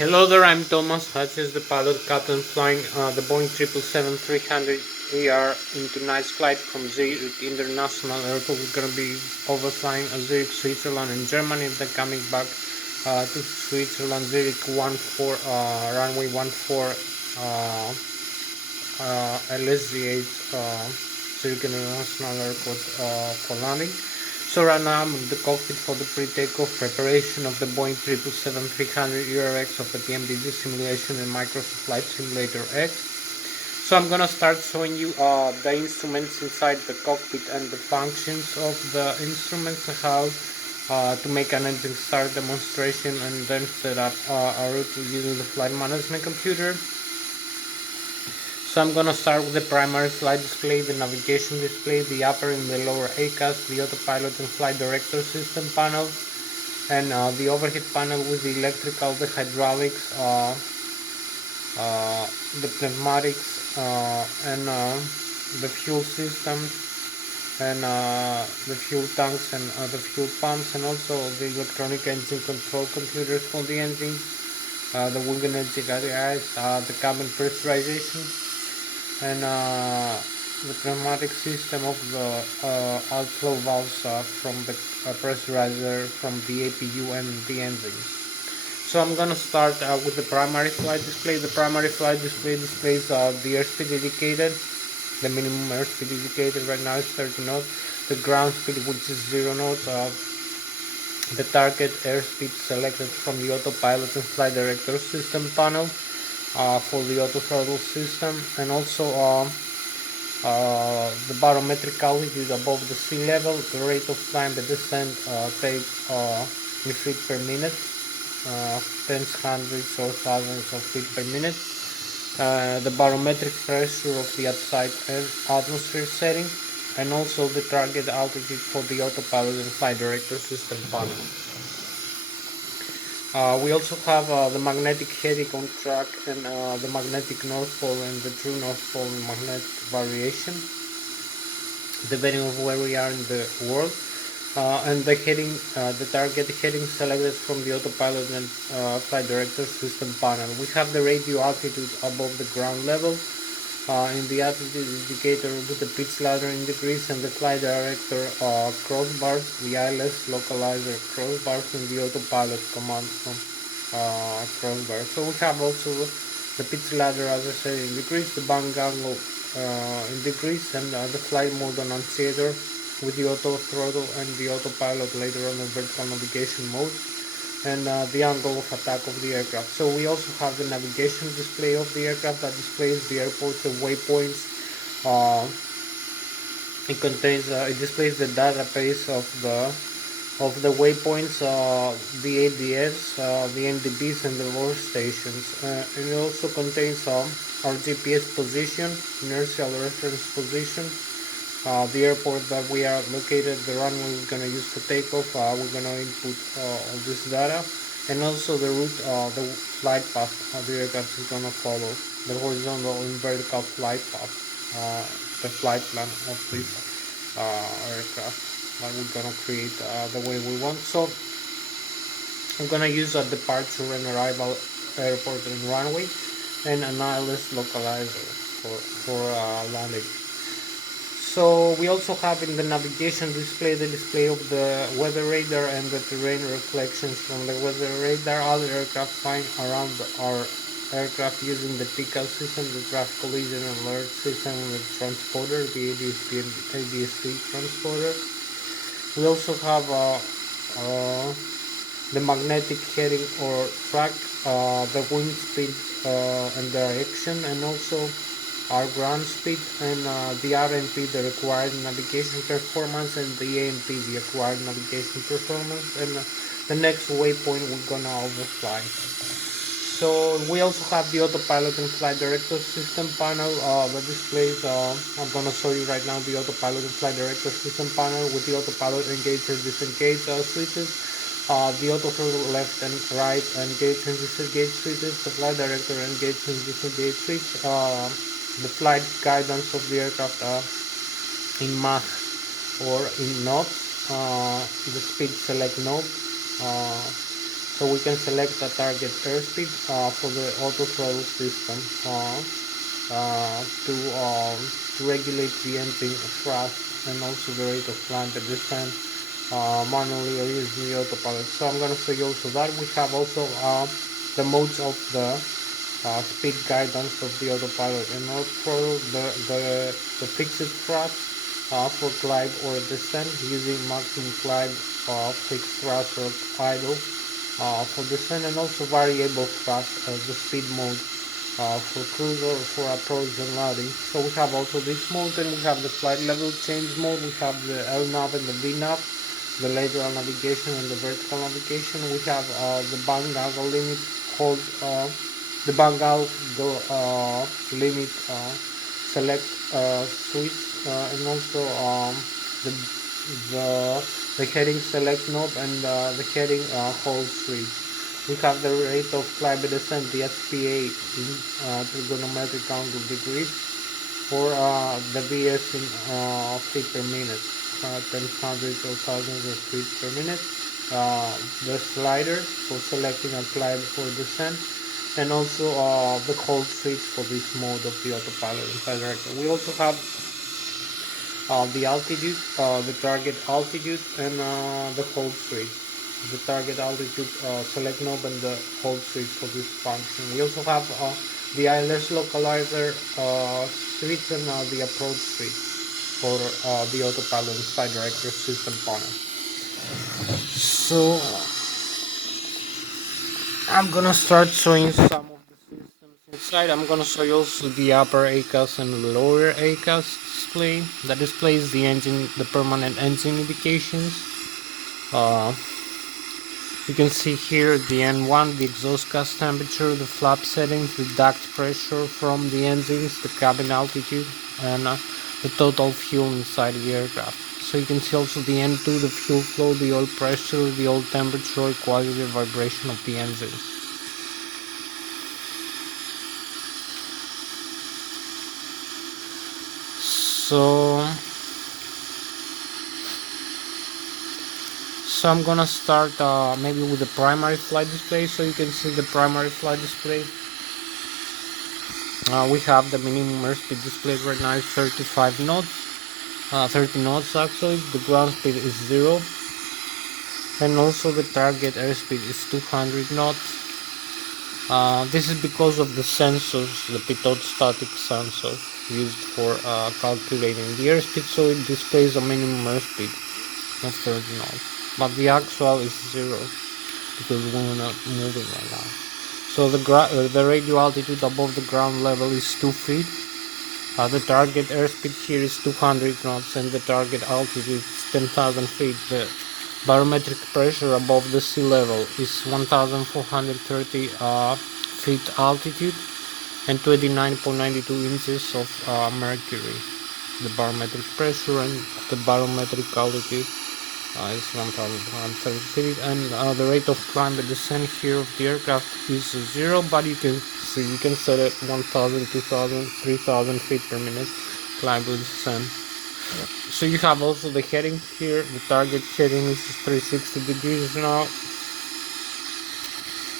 Hello there, I'm Thomas Hatsios, the pilot captain flying the Boeing 777-300ER into night flight from Zurich International Airport. We're going to be overflying Zurich, Switzerland and Germany, then coming back to Switzerland, Zurich 14, runway 14, Lszh, Zurich International Airport for landing. So right now I'm in the cockpit for the pre-takeoff preparation of the Boeing 777-300ERX of the MDG simulation and Microsoft Flight Simulator X. So I'm gonna start showing you the instruments inside the cockpit and the functions of the instruments, how to make an engine start demonstration and then set up a route using the flight management computer. So I'm gonna start with the primary flight display, the navigation display, the upper and the lower ACAS, the autopilot and flight director system panel, and the overhead panel with the electrical, the hydraulics, the pneumatics, and the fuel system, and the fuel tanks and the fuel pumps, and also the electronic engine control computers for the engines, the wing and engine AIs, the cabin pressurization, and the pneumatic system of the outflow valves from the pressurizer from the APU and the engines. So I'm gonna start with the primary flight display. The primary flight display displays the airspeed indicated. The minimum airspeed indicated right now is 30 knots. The ground speed, which is 0 knots. The target airspeed selected from the autopilot and flight director system panel. For the auto throttle system, and also the barometric altitude above the sea level, the rate of climb, the descent take in feet per minute, tens, hundreds or thousands of feet per minute, the barometric pressure of the outside atmosphere setting, and also the target altitude for the autopilot and flight director system panel. We also have the magnetic heading on track and the magnetic north pole and the true north pole magnetic variation, depending on where we are in the world, and the heading, the target heading selected from the autopilot and flight director system panel. We have the radio altitude above the ground level, in the altitude indicator with the pitch ladder in degrees, and the flight director crossbars, the Lszh localizer crossbars, and the autopilot command from crossbar. So we have also the pitch ladder, as I said, in degrees, the bang angle in degrees, and the flight mode annunciator with the auto throttle and the autopilot later on in vertical navigation mode, and the angle of attack of the aircraft. So we also have the navigation display of the aircraft that displays the airports, the waypoints. It displays the database of the waypoints, the ADS, the NDBs, and the roll stations. It also contains our GPS position, inertial reference position, the airport that we are located, the runway we're going to use for takeoff. We're going to input all this data, and also the route, the flight path the aircraft is going to follow, the horizontal and vertical flight path, the flight plan of this aircraft that we're going to create the way we want. So I'm going to use a departure and arrival airport and runway, and an Lszh localizer for landing. So we also have in the navigation display the display of the weather radar and the terrain reflections from the weather radar. Other aircraft flying around our aircraft using the TCAL system, the traffic collision alert system, and the transponder, the ADSB and ADSC transponder. We also have the magnetic heading or track, the wind speed and direction, and also our ground speed, and the RNP, the required navigation performance, and the ANP, the acquired navigation performance, and the next waypoint we're gonna overfly. So we also have the autopilot and flight director system panel that displays, I'm gonna show you right now the autopilot and flight director system panel with the autopilot engage and disengage switches, the auto throttle left and right engage and disengage switches, the flight director engage and disengage switch, the flight guidance of the aircraft in Mach or in knots, the speed select knob, So we can select the target airspeed for the auto throttle system to regulate the engine thrust and also the rate of climb and descent manually or using the autopilot. So I'm going to show you also that. We have also the modes of the speed guidance of the autopilot and also the fixed thrust for climb or descent using maximum climb, fixed thrust or idle for descent, and also variable thrust as the speed mode for cruise or for approach and landing. So we have also this mode, and we have the flight level change mode. We have the LNAV and the VNAV, the lateral navigation and the vertical navigation. We have the bank angle limit hold, the bank angle limit select switch, and also the the the heading select knob and the heading hold switch. We have the rate of climb and descent, the SPA in trigonometric angle degrees, or the VS in feet per minute, 10 hundreds or thousands of feet per minute. The slider for selecting a climb or descent, and also the hold switch for this mode of the autopilot inside director. We also have the altitude, the target altitude, and the hold switch. The target altitude select knob and the hold switch for this function. We also have the Lszh localizer switch and the approach switch for the autopilot inside director system panel. So I'm gonna start showing some of the systems inside. I'm gonna show you also the upper ACAS and the lower ACAS display. That displays the engine, the permanent engine indications. You can see here the N1, the exhaust gas temperature, the flap settings, the duct pressure from the engines, the cabin altitude, and the total fuel inside the aircraft. So you can see also the N2, the fuel flow, the oil pressure, the oil temperature, quality vibration of the engines. So I'm gonna start maybe with the primary flight display. So you can see the primary flight display. We have the minimum airspeed display right now is 35 knots, 30 knots actually. The ground speed is 0, and also the target airspeed is 200 knots. This is because of the sensors, the pitot static sensor used for calculating the airspeed, so it displays a minimum airspeed of 30 knots, but the actual is 0 because we're not moving right now. So the radio altitude above the ground level is 2 feet. The target airspeed here is 200 knots, and the target altitude is 10,000 feet. The barometric pressure above the sea level is 1,430 feet altitude and 29.92 inches of mercury. The barometric pressure and the barometric altitude is 1,130 feet, and the rate of climb and descent here of the aircraft is 0, but you can see you can set it 1,000, 2,000, 3,000 feet per minute climb and descent. So you have also the heading here. The target heading is 360 degrees now.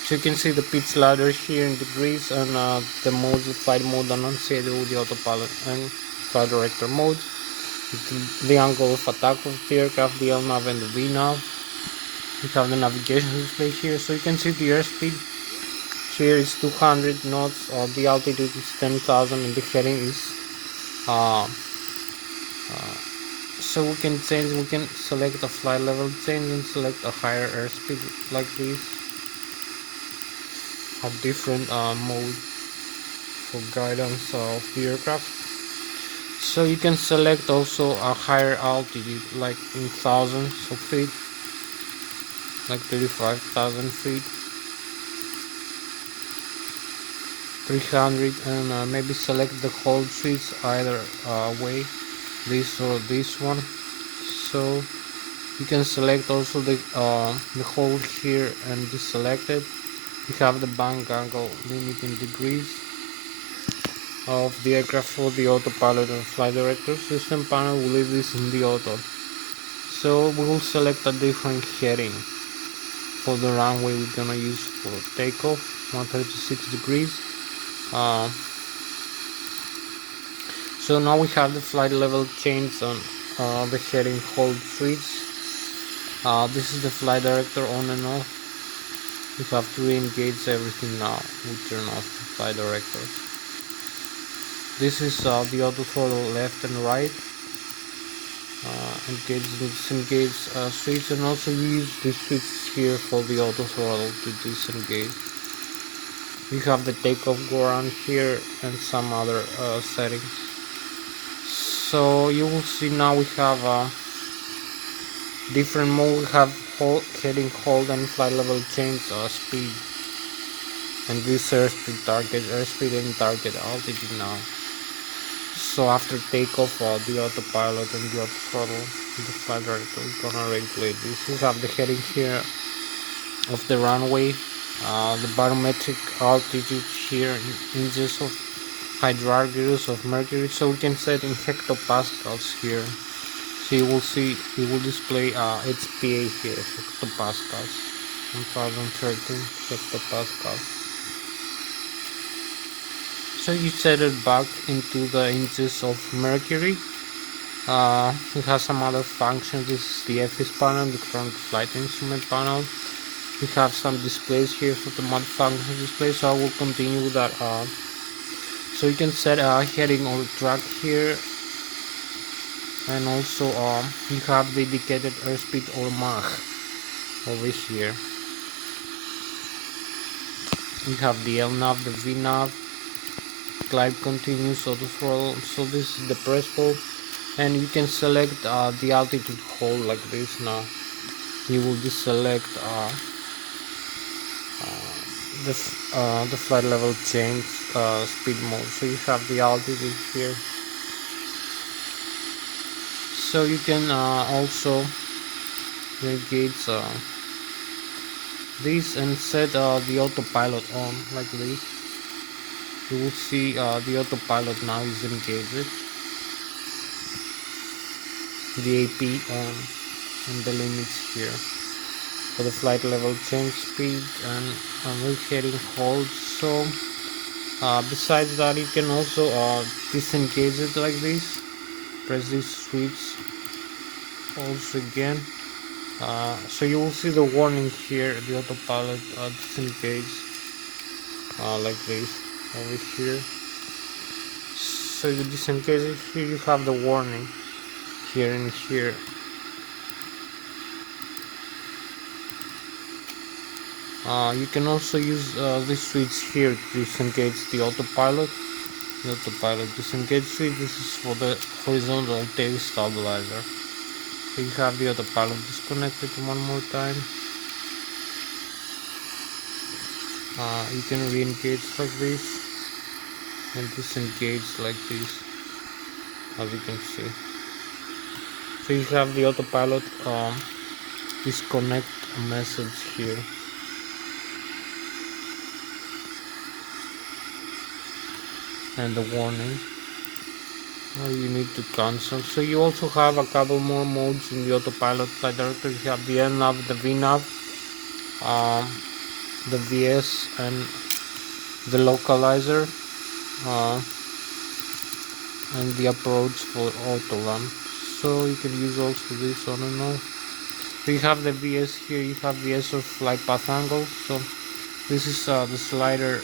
So you can see the pitch ladder here in degrees, and the modes, the flight mode, annunciated, the autopilot and flight director mode. The angle of attack of the aircraft, the LNAV and the VNAV. We have the navigation display here, so you can see the airspeed here is 200 knots, the altitude is 10,000, and the heading is so we can select a flight level change and select a higher airspeed like this, a different mode for guidance of the aircraft. So you can select also a higher altitude, like in thousands of feet, like 35,000 feet, 300, and maybe select the hold switch either way, this or this one. So you can select also the hold here and deselect it. You have the bank angle limit in degrees of the aircraft for the autopilot and flight director system panel. We'll leave this in the auto. So we will select a different heading. for the runway we're gonna use for takeoff, 136 degrees. So now we have the flight level change on the heading hold switch. This is the flight director on and off. We have to re-engage everything now. We turn off the flight director. This is the auto throttle left and right. Engage and disengage switch, and also use this switch here for the auto throttle to disengage. We have the takeoff go around here and some other settings. So you will see now we have different mode. We have heading, hold, and flight level change speed, and this airspeed, target airspeed, and target altitude now. So after takeoff, the autopilot and the auto throttle, the flight director is gonna regulate this. We have the heading here of the runway, the barometric altitude here in inches of hydrargus of mercury, so we can set in hectopascals here. So you will see, it will display HPA here, hectopascals, 1013 hectopascals. So you set it back into the inches of mercury. It has some other functions. This is the FS panel, the current flight instrument panel. We have some displays here for the multifunction display, so I will continue with that. So you can set a heading or track here, and also you have the indicated airspeed or Mach over here. We have the LNAV, the VNAV, glide continuous, auto throttle. So this is the press hold, and you can select the altitude hold like this. Now you will deselect the flight level change speed mode. So you have the altitude here. So you can also engage this and set the autopilot on like this. You will see the autopilot now is engaged. The AP on and the limits here for the flight level change speed and heading hold. So besides that, you can also disengage it like this. Press this switch also again. So you will see the warning here, the autopilot disengage like this over here. So you disengage it here, you have the warning here and here. You can also use this switch here to disengage the autopilot. The autopilot disengage switch. This is for the horizontal tail stabilizer. So you have the autopilot disconnected one more time. You can re-engage like this and disengage like this, as you can see. So you have the autopilot disconnect message here. And the warning. You need to cancel. So you also have a couple more modes in the autopilot flight director. You have the LNAV, the VNAV, the VS, and the localizer, and the approach for auto run. So you can use also this on and off. So you have the VS here. You have VS of flight path angle. So this is the slider.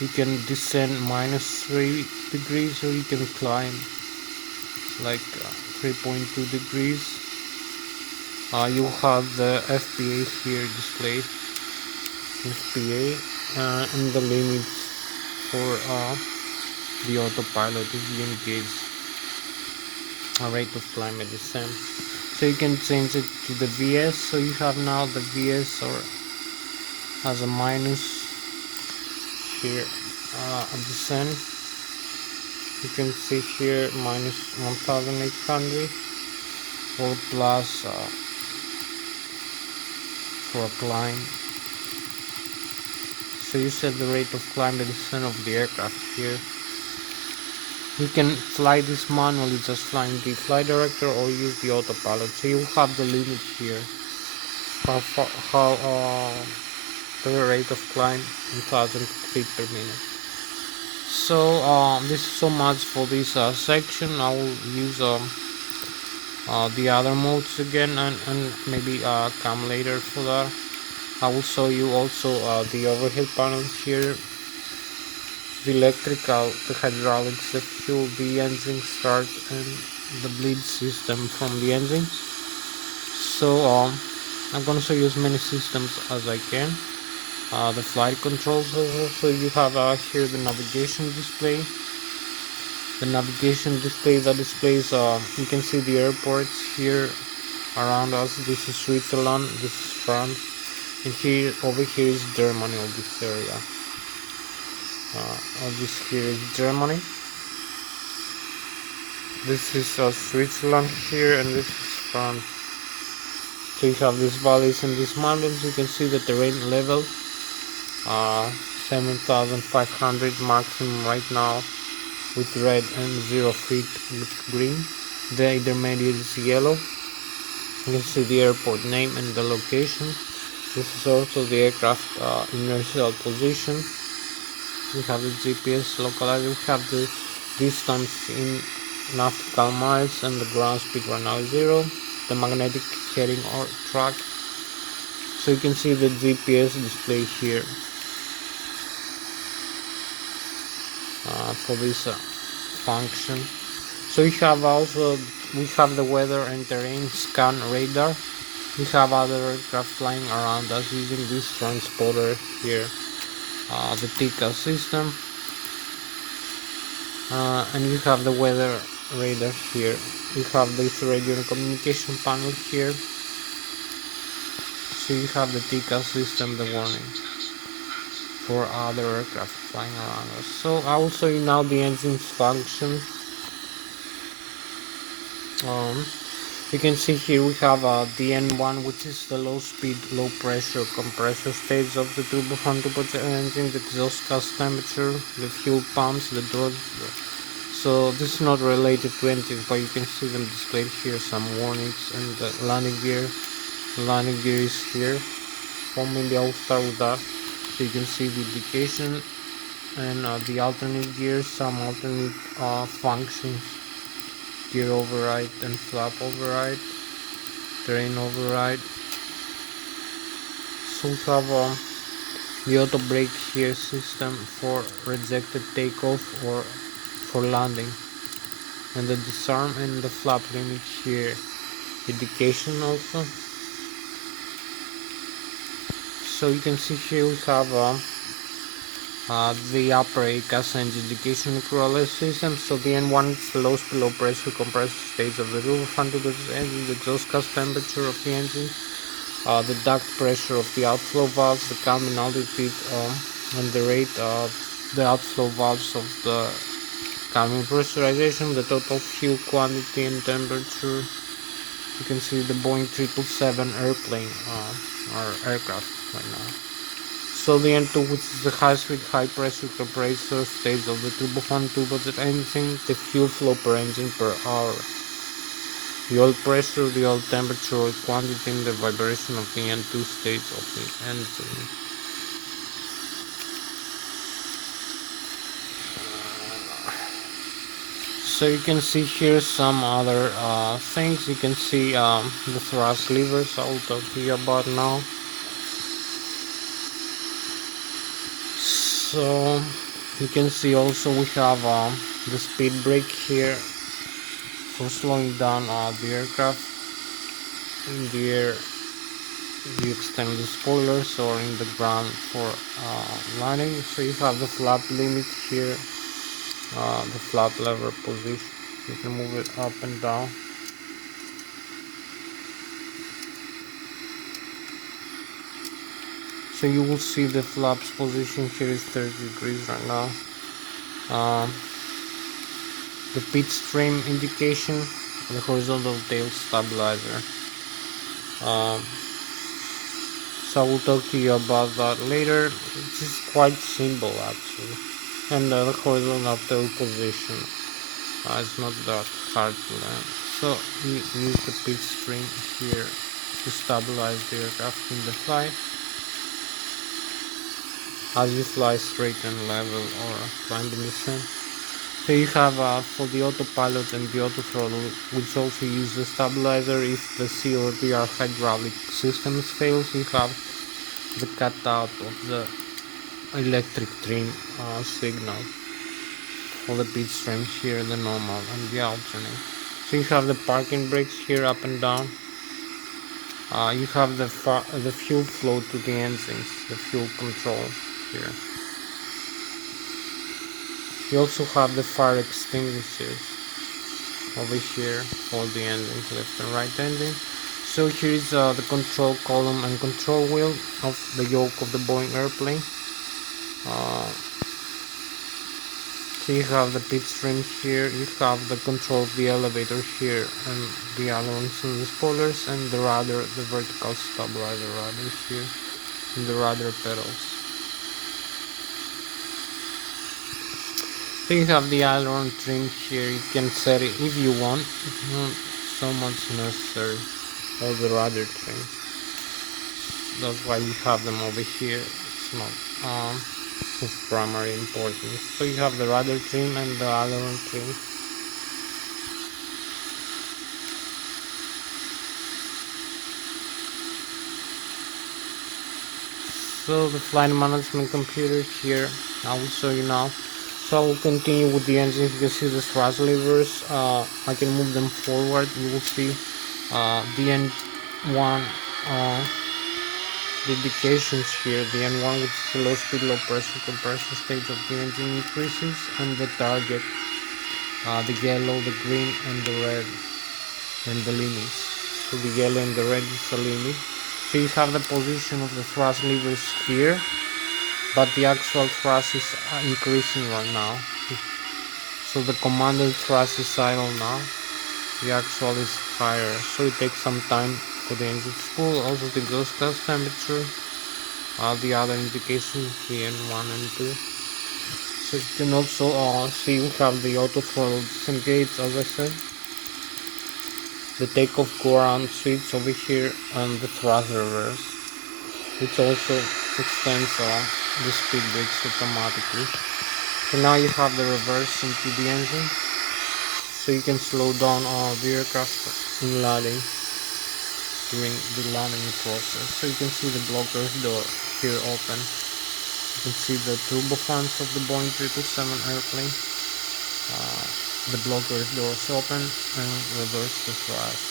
You can descend -3 degrees, or you can climb like 3.2 degrees. You have the FPA here displayed, FPA, and the limits for the autopilot if you engage a rate of climb and descent. So you can change it to the VS. So you have now the VS or as a minus here descent. You can see here -1800 or plus for a climb. So you set the rate of climb and descent of the aircraft here. You can fly this manually, just flying the flight director, or use the autopilot. So you have the limit here. how the rate of climb in 1000 feet per minute. So this is so much for this section. I will use the other modes again, and maybe come later for that. I will show you also the overhead panel here, the electrical, the hydraulics, the fuel, the engine start, and the bleed system from the engine. So I'm gonna show you as many systems as I can. The flight controls also, so you have here the navigation display. The navigation display that displays, you can see the airports here around us. This is Switzerland, this is France, and here over here is Germany. All this area, all this here is Germany. This is Switzerland here, and this is France. So you have these valleys and these mountains. You can see the terrain level, 7,500 maximum right now with red, and 0 feet with green. The intermediate is yellow. You can see the airport name and the location. This is also the aircraft inertial position. We have the GPS localizer. We have the distance in nautical miles, and the ground speed right now is 0. The magnetic heading or track. So you can see the GPS display here for this function. So we have the weather and terrain scan radar. We have other aircraft flying around us using this transponder here, the TICA system, and you have the weather radar here. You have this radio and communication panel here. So you have the TICA system, the warning for other aircraft flying around us. So I will show you now the engine's function. You can see here we have the N1, which is the low speed, low pressure compressor stage of the turbofan engine, the exhaust gas temperature, the fuel pumps, the doors. So this is not related to engines, but you can see them displayed here, some warnings, and the landing gear. The landing gear is here. Maybe I'll start with that. So you can see the indication and the alternate gears, some alternate functions. Gear override and flap override, terrain override. So we have the auto brake here system for rejected takeoff or for landing, and the disarm and the flap limit here indication also. So you can see here we have the upper ACAS engine indication Lszh system. So the N1 is the low speed, low pressure compressor stage of the turbofan engine, the exhaust gas temperature of the engine, the duct pressure of the outflow valves, the calming altitude, and the rate of the outflow valves of the calming pressurization, the total fuel quantity and temperature. You can see the Boeing 777 airplane or aircraft right now. So the N2, which is the high speed, high pressure compressor stage of the turbofan turbojet engine, the fuel flow per engine per hour, the oil pressure, the oil temperature, oil quantity, and the vibration of the N2 stage of the engine. So you can see here some other things. You can see the thrust levers I will talk to you about now. So you can see also we have the speed brake here for slowing down the aircraft in the air. You extend the spoilers or in the ground for landing. So you have the flap limit here, the flap lever position. You can move it up and down. So you will see the flaps position here is 30 degrees right now. The pitch stream indication, the horizontal tail stabilizer. So I will talk to you about that later. It's just quite simple actually. And the horizontal tail position, it's not that hard to learn. So you use the pitch stream here to stabilize the aircraft in the flight as you fly straight and level or climb in descent. So you have for the autopilot and the auto throttle, which also use the stabilizer if the C or VR hydraulic systems fails. You have the cutout of the electric trim signal for the pit streams here, the normal and the alternate. So you have the parking brakes here up and down. You have the fuel flow to the engines, the fuel control here. You also have the fire extinguishers over here for the engines, left and right engine. So here is the control column and control wheel of the yoke of the Boeing airplane. So you have the pit stream here, you have the control of the elevator here, and the ailerons and the spoilers, and the rudder, the vertical stabilizer rudder here, and the rudder pedals. So you have the aileron trim here, you can set it if you want, it's not so much necessary, or the rudder trim. That's why you have them over here, it's not of primary importance. So you have the rudder trim and the aileron trim. So the flight management computer here, I will show you now. So I will continue with the engines. You can see the thrust levers, I can move them forward. You will see the N1 the indications here, the N1 which is the low speed, low pressure compression stage of the engine increases, and the target, the yellow, the green and the red, and the limits. So the yellow and the red is the limit. So you have the position of the thrust levers here, but the actual thrust is increasing right now. So the commanded thrust is idle now, the actual is higher, so it takes some time for the engine to cool. Also the exhaust gas temperature, the other indications, the N1 and 2. So you can also see we have the auto throttle disengage, as I said, the takeoff ground switch over here, and the thrust reverse, which also extends the speed brakes automatically. So now you have the reverse into the engine, so you can slow down the aircraft in landing during the landing process. So you can see the blockers door here open. You can see the turbofans of the Boeing 777 airplane. The blockers doors open and reverse the thrust.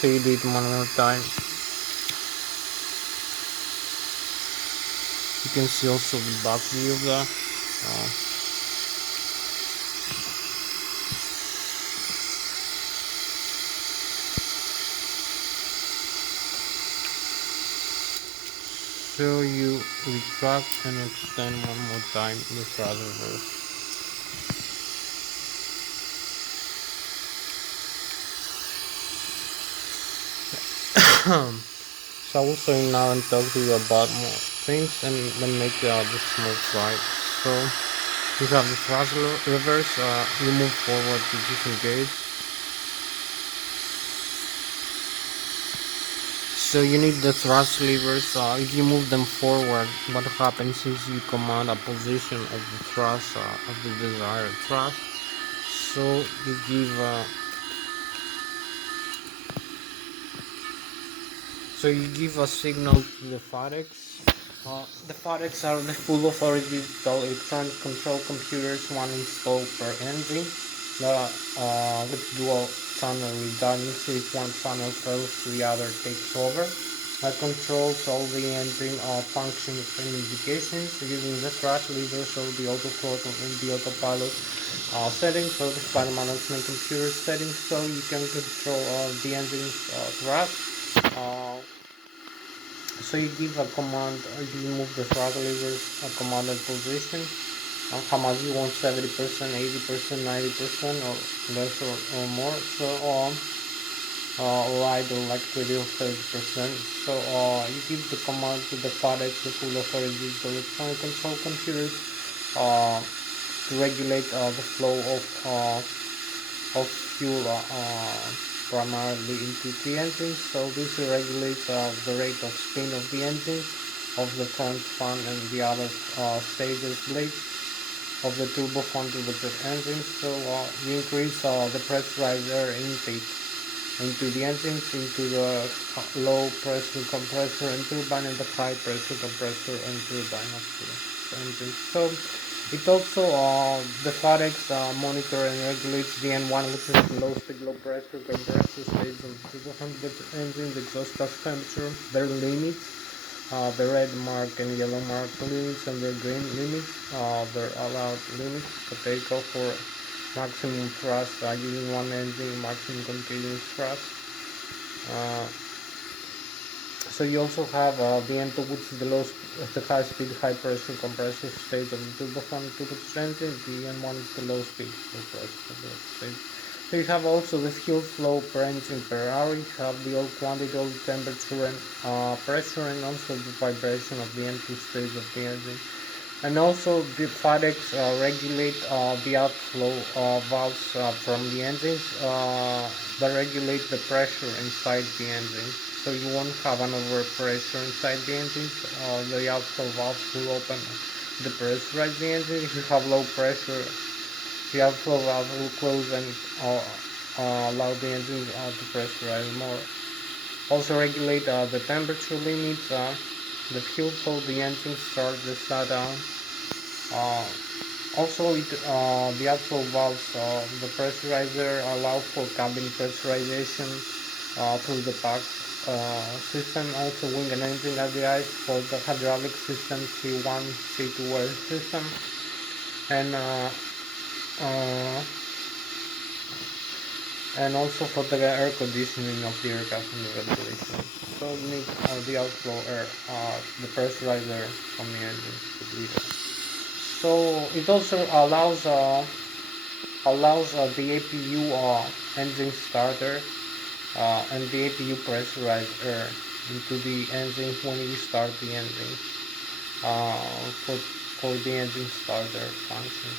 So you do it one more time. You can see also the back view of that. So you retract and extend one more time the thrust reverse. So I will show you now and talk to you about more things and then make the smooth flight. So you have the thrust reverse, you move forward to disengage. So you need the thrust levers. If you move them forward, what happens is you command a position of the thrust, of the desired thrust. So you give a signal to the FADEX. The FADEX are the full authority digital electronic control computers, one installed per engine. With dual channel redundancy, if one channel fails, the other takes over. Controls all the engine functions and indications using the thrust lever, so the auto throttle and the autopilot settings, so the flight management computer settings, so you can control the engine's thrust. So you give a command, you move the throttle levers a commanded position. How much you want, 70%, 80%, 90%, or less or more. So or idle like 20 or 30%. So you give the command to the FADEX, the full authority digital electronic control computers, to regulate the flow of fuel primarily into the engine, so this regulates the rate of spin of the engine, of the front fan and the other stages blades of the turbofan turbojet engine. So you increase the pressurized air intake into the engines, into the low pressure compressor and turbine, and the high pressure compressor and turbine of the engine. So it also the FADEX monitor and regulates the N1, which is the low speed, low pressure compressor stage of the turbofan engine, the exhaust gas temperature, their limits, the red mark and yellow mark limits, and the green limits, their allowed limits for takeoff for maximum thrust using one engine, maximum continuous thrust. So you also have the N2, which is the high speed, high pressure compressor stage of the turbofan turbojet engine. The N1 is the low speed, low pressure stage. So you have also the fuel flow per engine per hour. You have the oil quantity, oil temperature and pressure, and also the vibration of the N2 stage of the engine. And also the FADEX regulate the outflow valves from the engines that regulate the pressure inside the engine. So you won't have an overpressure inside the engine. The outflow valves will open to pressurize the engine. If you have low pressure, the outflow valve will close and allow the engine to pressurize more. Also regulate the temperature limits, the fuel flow, the engine start, the shutdown. Also, the outflow valves, the pressurizer allow for cabin pressurization through the pack system. Also, wing and engine ADI for the hydraulic system, C1, C2 air system, and uh, and also for the air conditioning of the aircraft and the ventilation. So you need the outflow air, the pressurizer from the engine to be there. So it also allows the APU engine starter and the APU pressurized air into the engine when you start the engine for the engine starter function.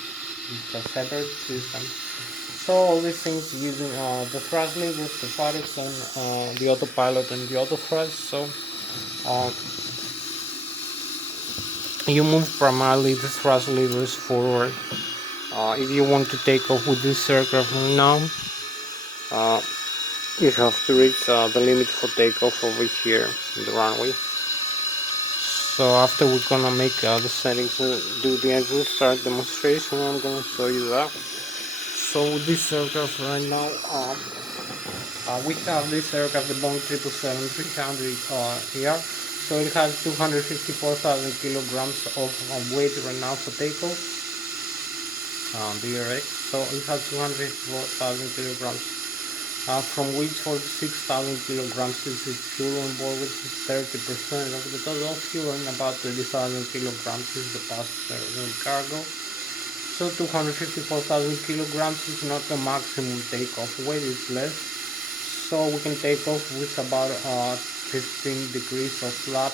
It's a separate system. So all these things using the thrust levers, the FADEX, and the autopilot and the auto thrust. So you move primarily the thrust levers forward. If you want to take off with this aircraft now, you have to reach the limit for takeoff over here in the runway. So after we're gonna make the settings and do the engine start demonstration, I'm gonna show you that. So with this aircraft right now, we have this aircraft, the Boeing 777-300ER. So it has 254,000 kilograms of weight right now for takeoff. DRX. So it has 254,000 kilograms, from which 46,000 kilograms is its fuel on board, which is 30% of the total fuel, and about 30,000 kilograms is the passenger and cargo. So 254,000 kilograms is not the maximum takeoff weight, it's less. So we can take off with about 15 degrees of flat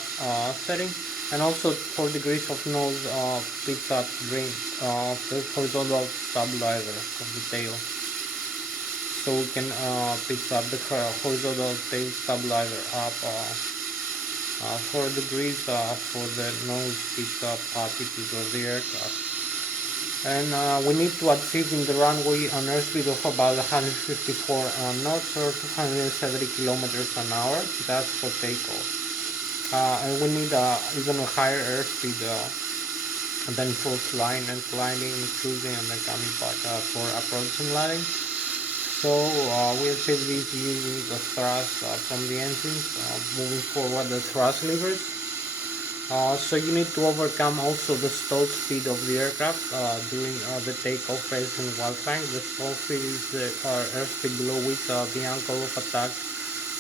setting, and also 4 degrees of nose pitch up ring, the horizontal stabilizer of the tail. So we can pitch up the horizontal tail stabilizer up 4 degrees for the nose pitch up attitude of the aircraft. And we need to achieve in the runway an airspeed of about 154 knots or 270 kilometers an hour. That's for takeoff. And we need even a higher airspeed than for flying and climbing, cruising, and then coming back for approach and landing. So we achieve this using the thrust from the engines, moving forward the thrust levers. So you need to overcome also the stall speed of the aircraft during the takeoff phase and while flying. The stall speed is the airspeed below which the angle of attack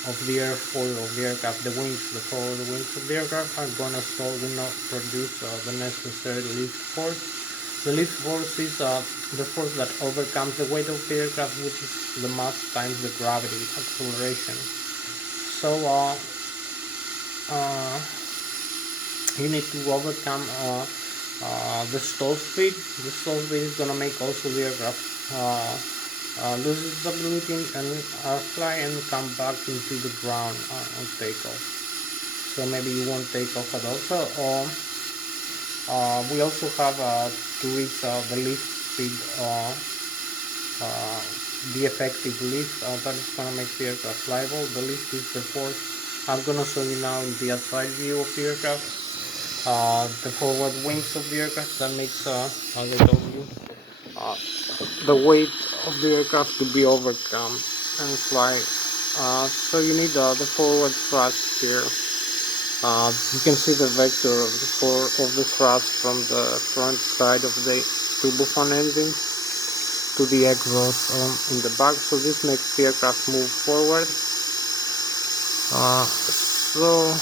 of the airfoil of the aircraft, the wings, the forward wings of the aircraft are gonna stall, will not produce the necessary lift force. The lift force is the force that overcomes the weight of the aircraft, which is the mass times the gravity acceleration. So you need to overcome the stall speed. The stall speed is gonna make also the aircraft loses stability and fly and come back into the ground on takeoff. So maybe you won't take off at all. So we also have to reach the lift speed, uh, the effective lift that is gonna make the aircraft flyable. The lift is the force. I'm gonna show you now in the outside view of the aircraft. The forward wings of the aircraft that makes, as I told you, uh, the weight of the aircraft to be overcome and fly. So you need the forward thrust here. You can see the vector of the thrust from the front side of the turbofan engine to the exhaust in the back. So this makes the aircraft move forward. So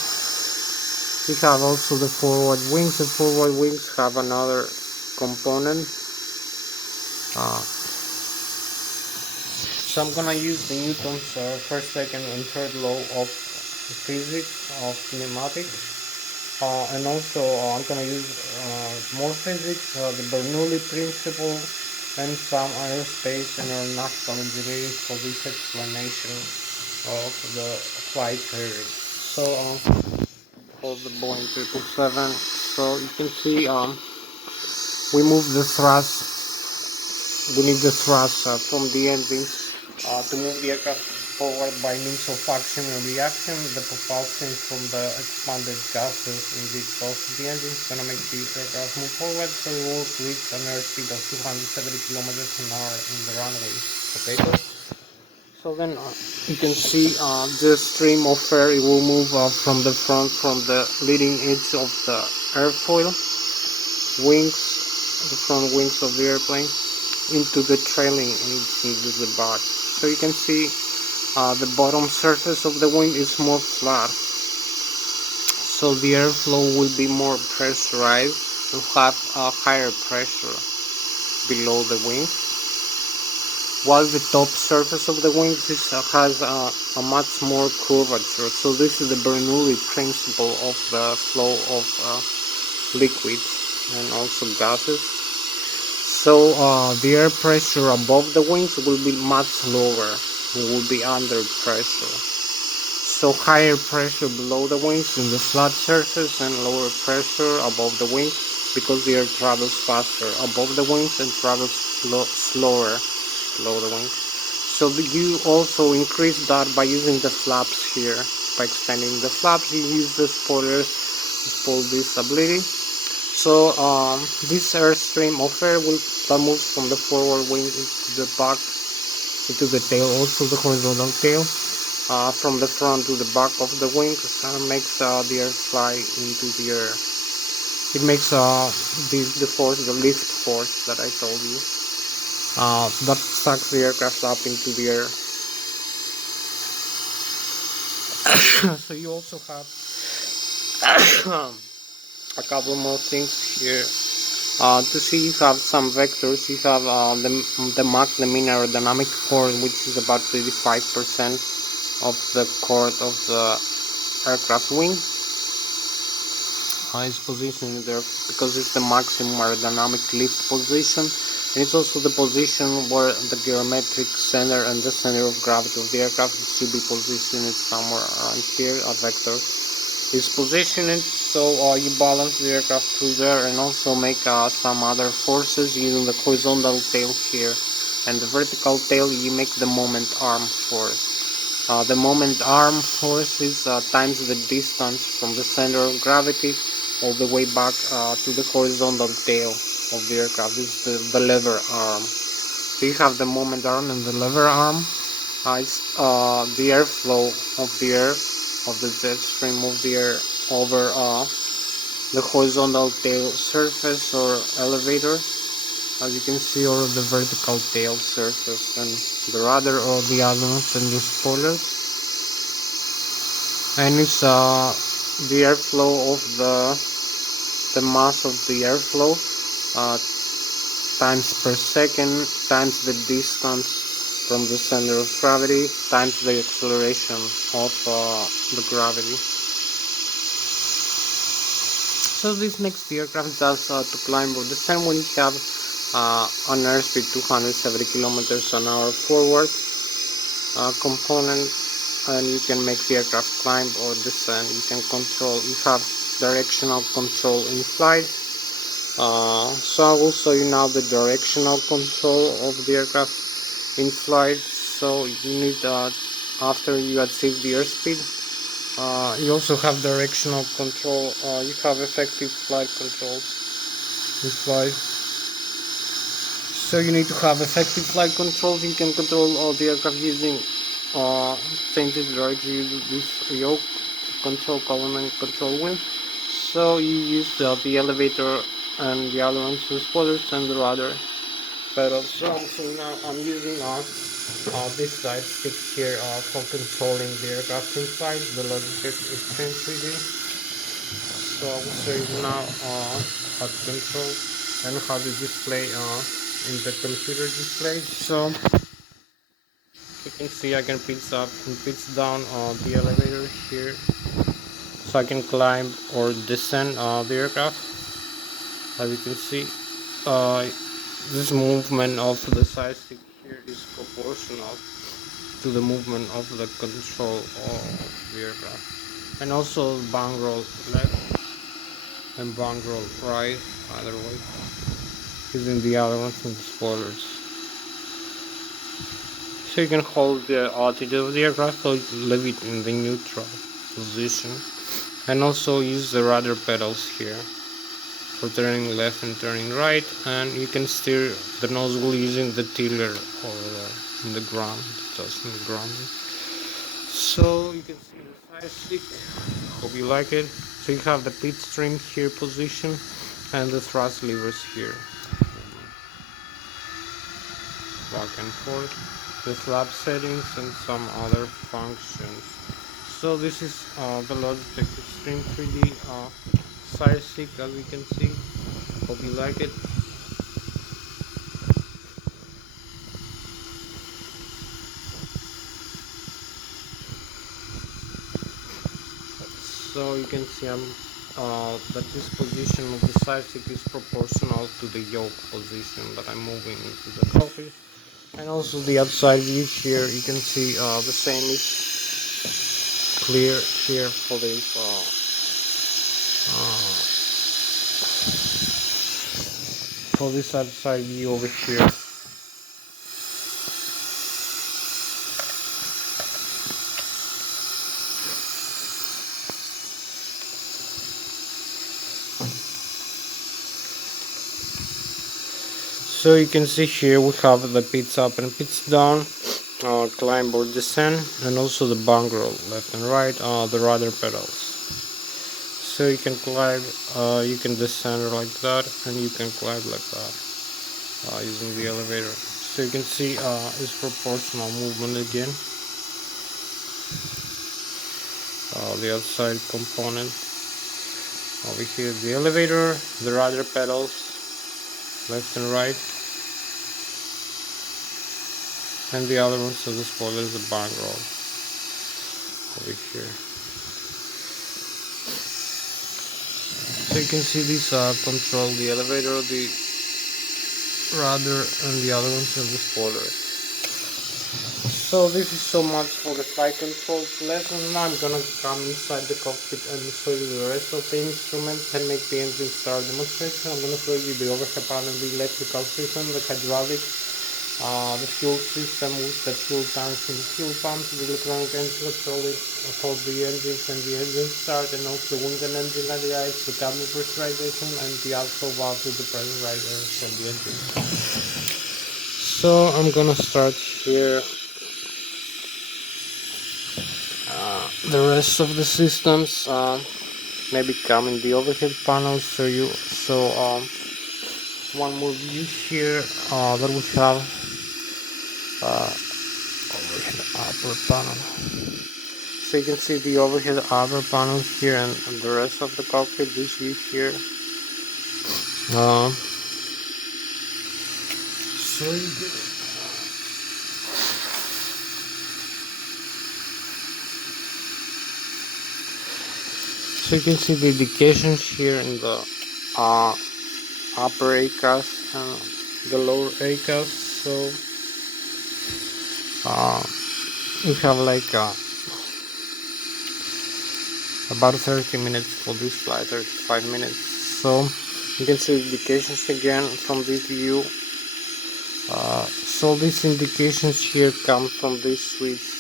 we have also the forward wings. The forward wings have another component. So I'm gonna use the Newton's first, second, and third law of physics of pneumatics, and also I'm gonna use more physics, the Bernoulli principle, and some aerospace and aeronautical engineering for this explanation of the flight theory. So for the Boeing 777, so you can see we move the thrust. We need the thrust from the engine to move the aircraft forward by means of action and reaction. The propulsion from the expanded gases in the exhaust of the engine is going to make the aircraft move forward, so we will reach an airspeed of 270 kilometers an hour in the runway. Okay, so then you can see the stream of air. It will move from the front, from the leading edge of the airfoil wings, the front wings of the airplane, into the trailing into the back. So you can see the bottom surface of the wing is more flat, so the airflow will be more pressurized and have a higher pressure below the wing, while the top surface of the wings has a much more curvature. So this is the Bernoulli principle of the flow of liquids and also gases. So the air pressure above the wings will be much lower, it will be under pressure. So higher pressure below the wings in the flat surface and lower pressure above the wings, because the air travels faster above the wings and travels slower below the wings. So you also increase that by using the flaps here. By extending the flaps, you use the spoilers to spoil this ability. So this airstream of air that moves from the forward wing into the back, into the tail, also the horizontal tail, from the front to the back of the wing, makes the air fly into the air. It makes the force, the lift force that I told you, that sucks the aircraft up into the air. So you also have a couple more things here. To see, you have some vectors. You have the Mach, the mean aerodynamic chord, which is about 35% of the chord of the aircraft wing. It's positioned there because it's the maximum aerodynamic lift position, and it's also the position where the geometric center and the center of gravity of the aircraft should be positioned somewhere around here. A vector is positioned, so you balance the aircraft through there, and also make some other forces using the horizontal tail here, and the vertical tail you make the moment arm force. The moment arm force is times the distance from the center of gravity all the way back to the horizontal tail of the aircraft. This is the lever arm. So you have the moment arm and the lever arm. It's the airflow of the air, of the jet stream of the air over the horizontal tail surface or elevator, as you can see, or the vertical tail surface, and the rudder or the ailerons and the spoilers. And it's the airflow of the mass of the airflow times per second times the distance from the center of gravity times the acceleration of the gravity. So this makes the aircraft just to climb or descend when you have on airspeed 270 kilometers an hour forward component, and you can make the aircraft climb or descend. You can control, you have directional control in flight. So I will show you now the directional control of the aircraft in flight. So you need after you achieve the airspeed, you also have directional control. You have effective flight controls in flight. So you need to have effective flight controls. You can control the aircraft using changes direction. You use yoke control column and control wheel. So you use the elevator and the aileron spoilers and the rudder pedals. So now I'm using this side stick here for controlling the aircraft in flight. The Lszh Extreme 3D. So I will show you now how to control and how to display in the computer display. So you can see I can pitch up and pitch down the elevator here, so I can climb or descend the aircraft. As you can see, this movement of the side stick here is proportional to the movement of the control of the aircraft, and also bang roll left and bang roll right, either way, using the ailerons and the spoilers. So you can hold the altitude of the aircraft or leave it in the neutral position, and also use the rudder pedals here for turning left and turning right, and you can steer the nozzle using the tiller over there in the ground, just in the ground. So you can see the side stick. Hope you like it. So you have the pitch trim here position and the thrust levers here, back and forth, the flap settings and some other functions. So this is the Lszh Extreme 3D side stick, as we can see. Hope you like it. So you can see that this position of the side stick is proportional to the yoke position that I'm moving into the cockpit. And also the outside view here, you can see the same is clear here for this outside view over here. So you can see here we have the pitch up and pitch down, climb or descend, and also the bang roll left and right, the rudder pedals. So you can climb, you can descend like that, and you can climb like that using the elevator. So you can see it's proportional movement again. The outside component over here, the elevator, the rudder pedals left and right, and the other ones, so the spoilers, the bang roll over here. So you can see these control the elevator, the rudder, and the other ones are the spoilers. So this is so much for the flight control lesson. Now I'm gonna come inside the cockpit and show you the rest of the instruments and make the engine start demonstration. I'm gonna show you the overhead panel, the electrical system, the hydraulic, the fuel system with the fuel tanks and the fuel pumps, the electronic engine control, hold the engines and the engine start, and also wing and engine lights, the cabin pressurization, and the outflow valve to the pressurizer from the engine. So I'm gonna start here the rest of the systems, maybe come in the overhead panel. One more view here that we have overhead upper panel. So you can see the overhead upper panel here, and the rest of the cockpit, this view here. So you can So you can see the indications here in the upper ACAS the lower ACAS. So we have like about 30 minutes for this flight, 35 minutes. So you can see indications again from this view. So these indications here come from this switch,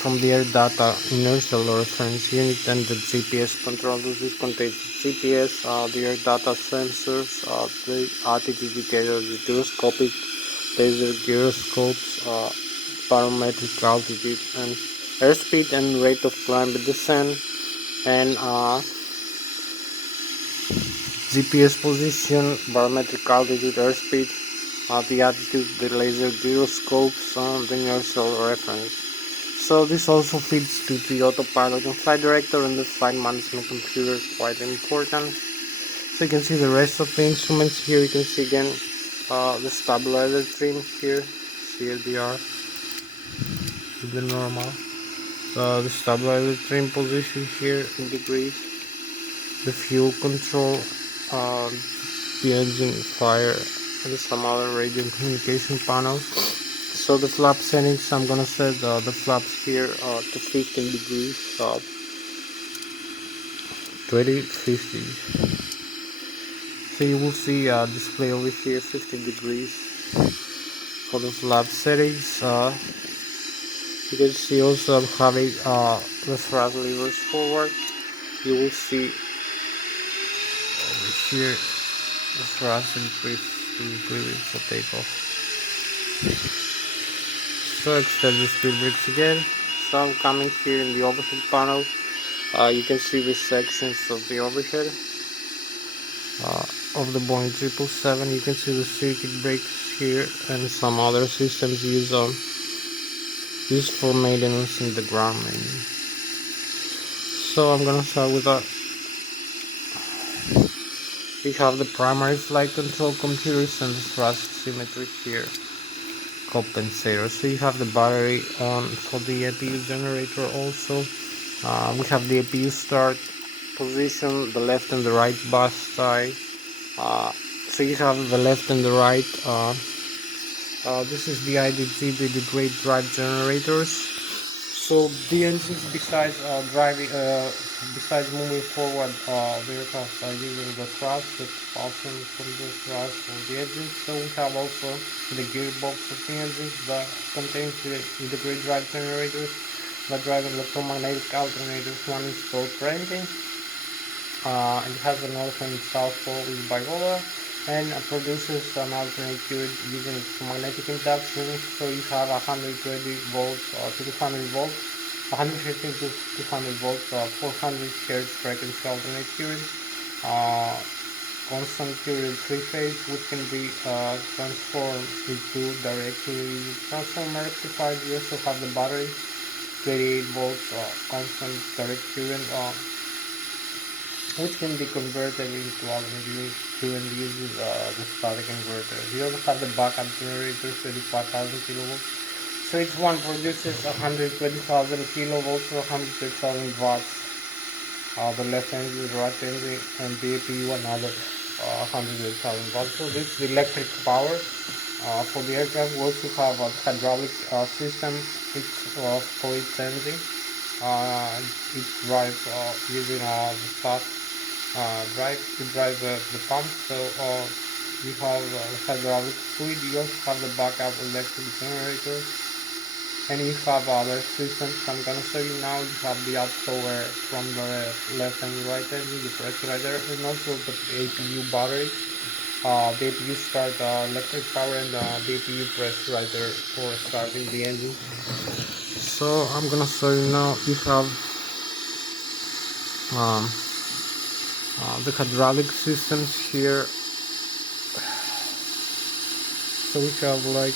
from the air data inertial reference unit and the GPS controller. This contains the GPS, the air data sensors, the altitude indicator, the gyroscopic laser gyroscopes, barometric altitude and airspeed and rate of climb and descent, and GPS position, barometric altitude, airspeed, the altitude, the laser gyroscopes, the inertial reference. So this also feeds to the autopilot and flight director and the flight management computer, quite important. So you can see the rest of the instruments here. You can see again the stabilizer trim here. Here they are, the normal. The stabilizer trim position here in degrees. The fuel control, the engine fire, and some other radio communication panels. So the flap settings, I'm gonna set the flaps here to 15 degrees, 20, 50. So you will see display over here 15 degrees for the flap settings. You can see also I'm having the thrust levers forward. You will see over here the thrust increase to increase for takeoff. So extend the speed brakes again. So I'm coming here in the overhead panel. You can see the sections of the overhead of the Boeing 777. You can see the circuit breakers here and some other systems used for maintenance in the ground maintenance. So I'm gonna start with that. We have the primary flight control computers and the thrust symmetry here. Compensator. So you have the battery on for the APU generator also. We have the APU start position, the left and the right bus tie. So you have the left and the right. This is the IDT, the great drive generators. So the engines, besides driving, besides moving forward, the aircraft are using the thrust, the propulsion from the thrust of the engines. So we have also the gearbox of the engines that contains the great drive generators that drive electromagnetic alternators. One is called renting. It has a north and south pole is bipolar, and produces an alternate current using magnetic induction. So you have 120 volts or 200 volts, 115 to 200 volts, 400 Hz frequency alternate current, constant current three-phase, which can be transformed into directly transformer rectified. You also have the battery, 28 volts, constant direct current, which can be converted into alternate current using the static inverter. You also have the backup generator, 35,000 kilovolts. So each one produces 120,000 kilovolts or 130,000 watts. The left engine, the right engine, and the APU another 100,000 watts. So this is the electric power. For the aircraft, we also have a hydraulic system. It's for its engine. It drives using the fast drive to drive the pump. So you have hydraulic fluid. You also have the backup electric generator, and you have other systems. I'm gonna show you now. You have the outflow air from the left and right engine, the pressurizer, and also the APU battery. The APU start electric power, and the APU pressurizer for starting the engine. So I'm gonna show you now. You have the hydraulic systems here. So we have like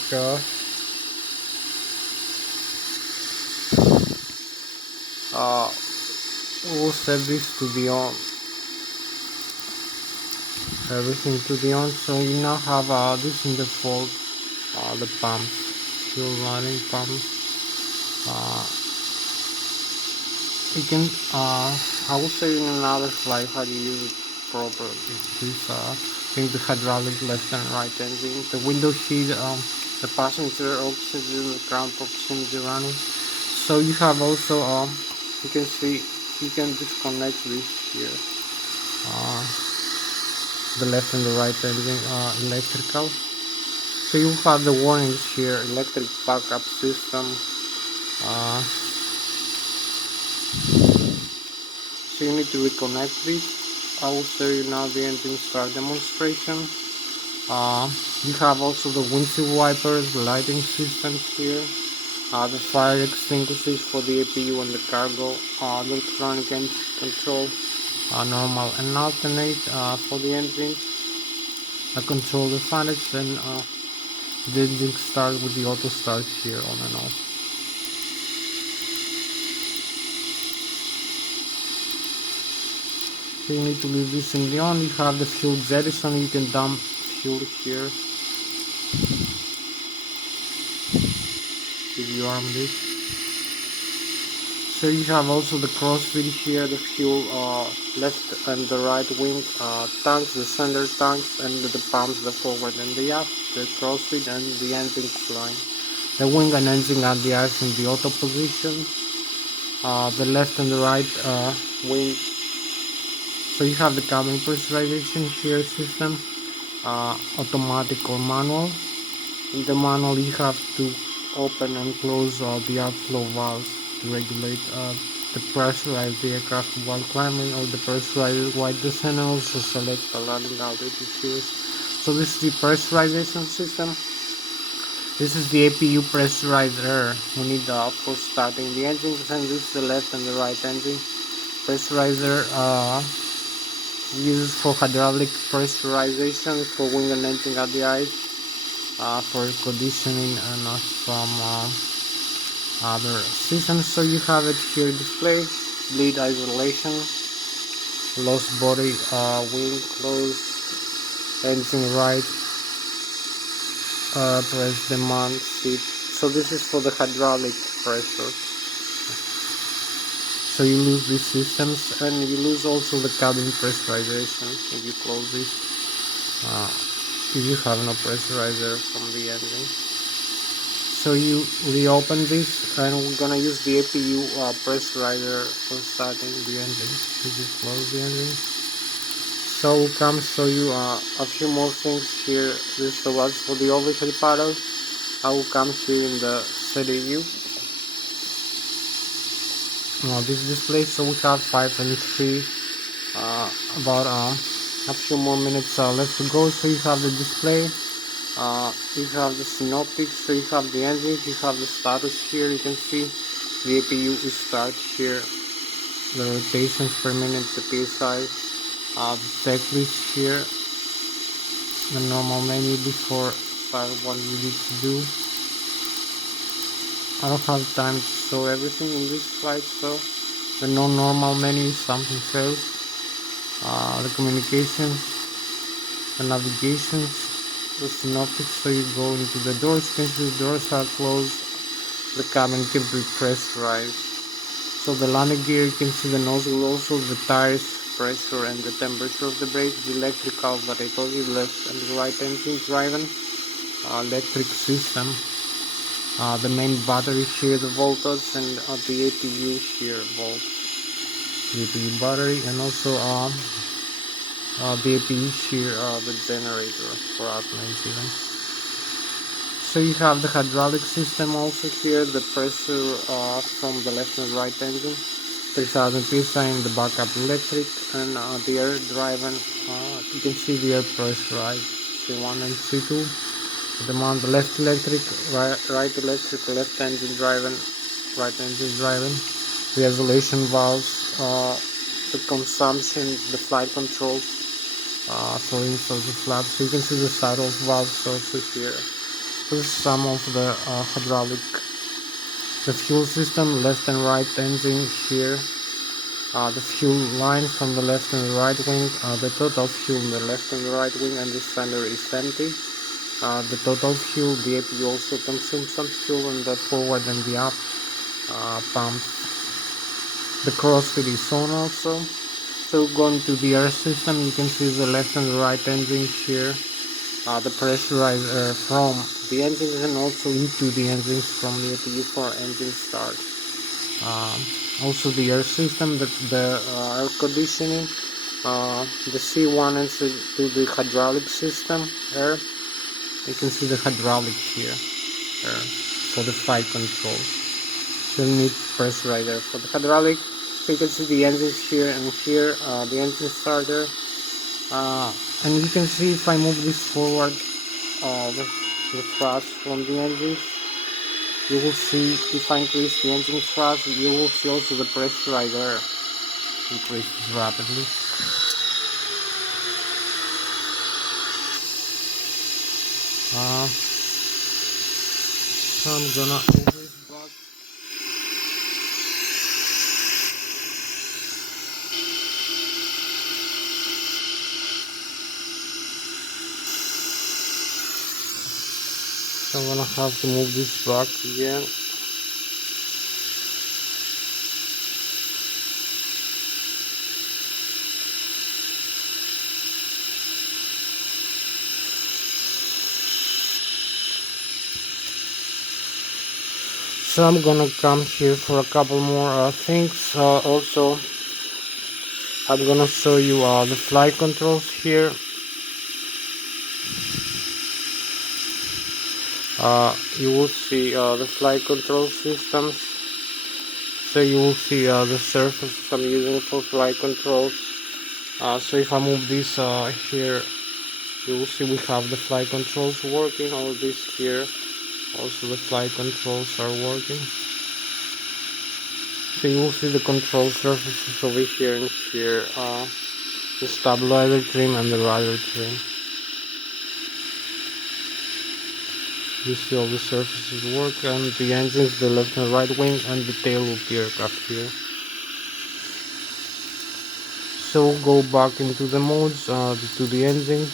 we'll set this to the on, everything to the on. So you now have this in the default, the pumps, fuel lining pumps. You can I will show you in another slide how to use it properly. This being the hydraulic left and right engine. The window sheet, the passenger oxygen, the ground proximity running. So you have also, you can see, you can disconnect this here. The left and the right engine electrical. So you have the warnings here, electric backup system. So you need to reconnect this. I will show you now the engine start demonstration. You have also the windshield wipers, the lighting systems here, the fire extinguishers for the APU and the cargo, the electronic engine control, normal and alternate for the engine, control the fans, and the engine start with the auto start here on and off. So you need to leave this in the on. You have the fuel jettison, you can dump fuel here if you arm this. So you have also the crossfeed here, the fuel left and the right wing tanks, the center tanks, and the pumps, the forward and the aft, the crossfeed and the engine line. The wing and engine are the eyes in the auto position, the left and the right wing. So you have the cabin pressurization here system, automatic or manual. In the manual you have to open and close the outflow valves to regulate the pressurize the aircraft while climbing, or the pressurize while descending. Also select the landing altitude here. So this is the pressurization system. This is the APU pressurizer we need for starting the engines, and this is the left and the right engine pressurizer. Uses for hydraulic pressurization for wing and engine at the eyes, for conditioning and some other systems. So you have it here displayed: bleed isolation, lost body, wing close, engine right, press demand seat. So this is for the hydraulic pressure. So you lose these systems, and you lose also the cabin pressurization if you close this, if you have no pressurizer from the engine. So you reopen this, and we're gonna use the APU pressurizer for starting the engine. If you close the engine, so we'll come show you a few more things here. This is the ones for the overhead paddle. I will come here in the CDU. This display, so we have 5 and 3, about a few more minutes left to go. So you have the display, you have the synoptics, so you have the engines, you have the status here. You can see the APU is start here, the rotations per minute, the PSI, the checklist here, the normal menu before start what you need to do. I don't have time to show everything in this slide, so the non-normal menu is something else. The communications, the navigations, the synoptics, so you go into the doors. You can see the doors are closed, the cabin can be pressurized. So the landing gear, you can see the nozzle, also the tires, pressure and the temperature of the brakes, the electrical that I told you, left and the right engine driving, electric system. The main battery here, the voltage, and the APU here, the APU battery, and also the APU here, the generator for maintenance. So you have the hydraulic system also here, the pressure from the left and right engine, 3000 psi in the backup electric, and the air driving. You can see the air pressurized, C1 and C2. The left electric, right electric, left engine driving, right engine driving, the isolation valves, the consumption, the flight controls, for inside the flaps. So you can see the side of valves also here. This is some of the hydraulic, the fuel system, left and right engine here, the fuel line from the left and the right wing, the total fuel in the left and the right wing, and the center is empty. The total fuel, the APU also consumes some fuel in the forward and the aft pump. The crossfeed is on also. So going to the air system, you can see the left and the right engines here. The pressurizer from the engines and also into the engines from the APU for engine start. Also the air system, the air conditioning, the C1 enters to the hydraulic system air. You can see the hydraulic here for the flight control. So you need pressurizer for the hydraulic. So you can see the engines here and here, the engine starter. And you can see if I move this forward, the thrust from the engines, you will see if I increase the engine thrust, you will see also the pressurizer increases rapidly. So I'm gonna move this back. So I'm gonna have to move this back again. So I'm gonna come here for a couple more things. Also, I'm gonna show you the flight controls here. You will see the flight control systems. So you will see the surfaces I'm using for flight controls. So if I move this here, you will see we have the flight controls working. All this here, also the flight controls are working. So you will see the control surfaces over here and here, the stabilizer trim and the rudder trim. You see all the surfaces work, and the engines, the left and right wing, and the tail of the aircraft here. So we'll go back into the modes, to the engines.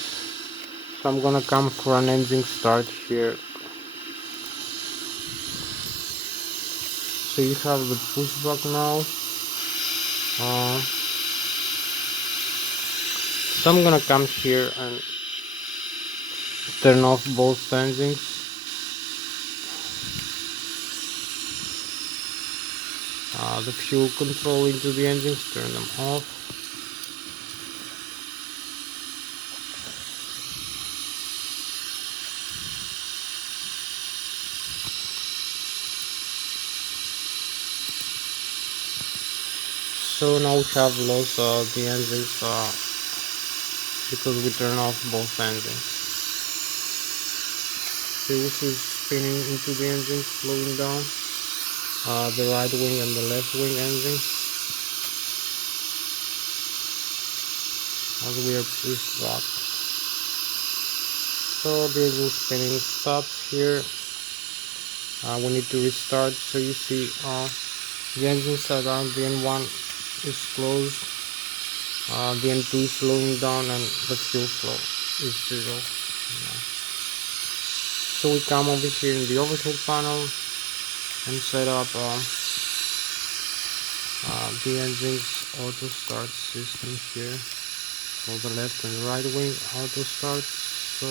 So I'm gonna come for an engine start here. So you have the pushback now. So I'm gonna come here and turn off both engines. The fuel control into the engines, turn them off. So now we have lost the engines because we turn off both engines. So you see spinning into the engine, slowing down the right wing and the left wing engine as we are pushed back. So the engine spinning stops here. We need to restart. So you see the engines are down, the N1 is closed, the N2 is slowing down, and the fuel flow is 0. So we come over here in the overhead panel and set up the engine's auto start system here for the left and right wing auto start. So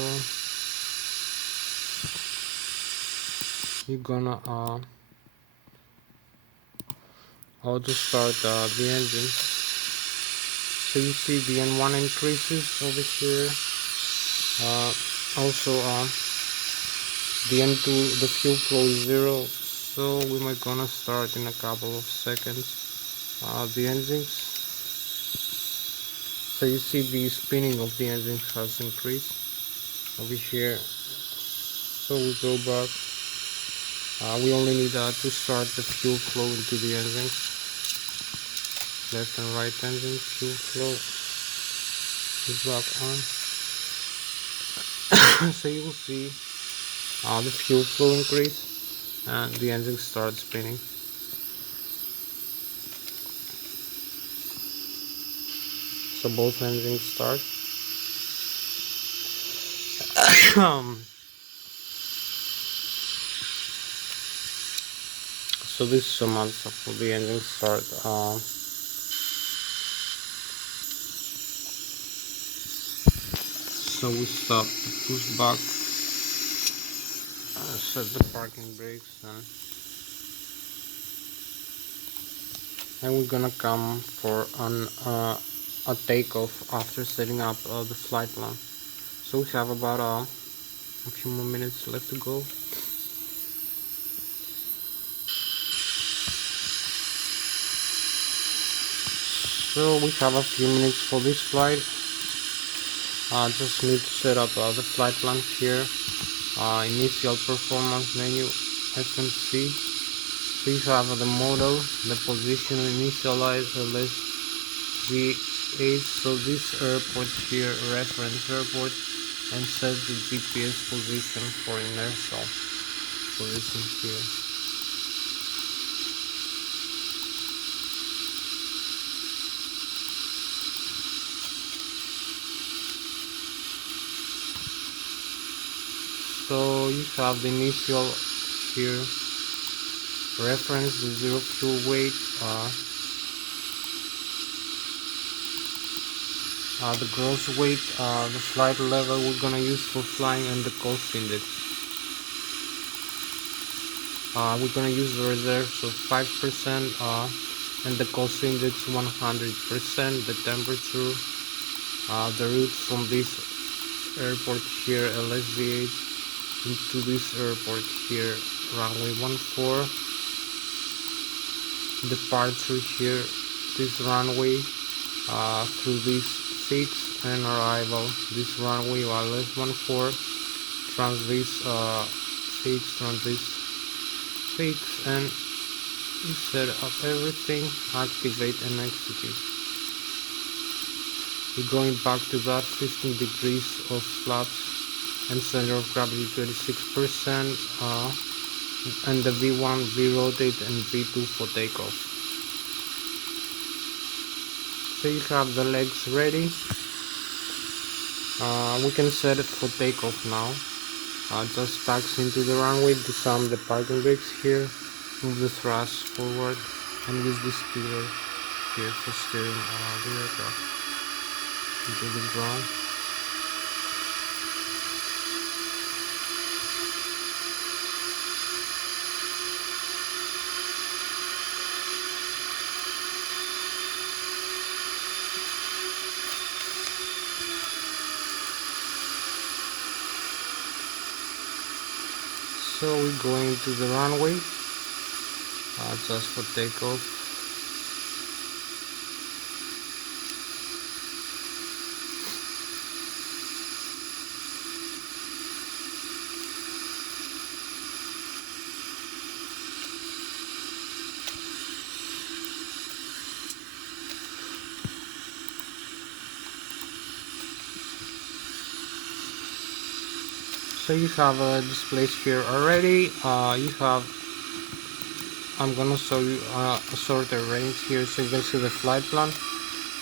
you're gonna auto start the engine. So you see the N1 increases over here. Also the N2, the fuel flow is 0, so we might gonna start in a couple of seconds the engines. So you see the spinning of the engine has increased over here. So we go back. We only need to start the fuel flow into the engines. Left and right engine fuel flow is back on. So you will see the fuel flow increase and the engine starts spinning. So both engines start. So this is Samantha for the engine start. So we stop the push back, set the parking brakes, and we're gonna come for a takeoff after setting up the flight plan. So we have about a few more minutes left to go. So we have a few minutes for this flight. Just need to set up the flight plan here. Initial performance menu, FMC. So you have the model, the position, initialize Lszh. So this airport here, reference airport, and set the GPS position for inertial position here. So you have the initial here, reference the zero fuel weight, the gross weight, the flight level we're gonna use for flying, and the cost index. We're gonna use the reserves of 5%, and the cost index 100%, the temperature, the route from this airport here, Lszh, into this airport here, runway 14, departure here, this runway, through this 6, and arrival this runway Lszh 14, trans this 6, trans this 6, and you set up everything, activate and execute. We're going back to that 15 degrees of flaps and center of gravity 26%, and the V1, V rotate, and V2 for takeoff. So you have the legs ready. We can set it for takeoff now. Just taxi into the runway, disarm the parking brakes here, move the thrust forward, and use the steerer here for steering the aircraft into the ground. So we're going to the runway, just for takeoff. So you have displays here already. I'm gonna show you a sort of range here, so you can see the flight plan,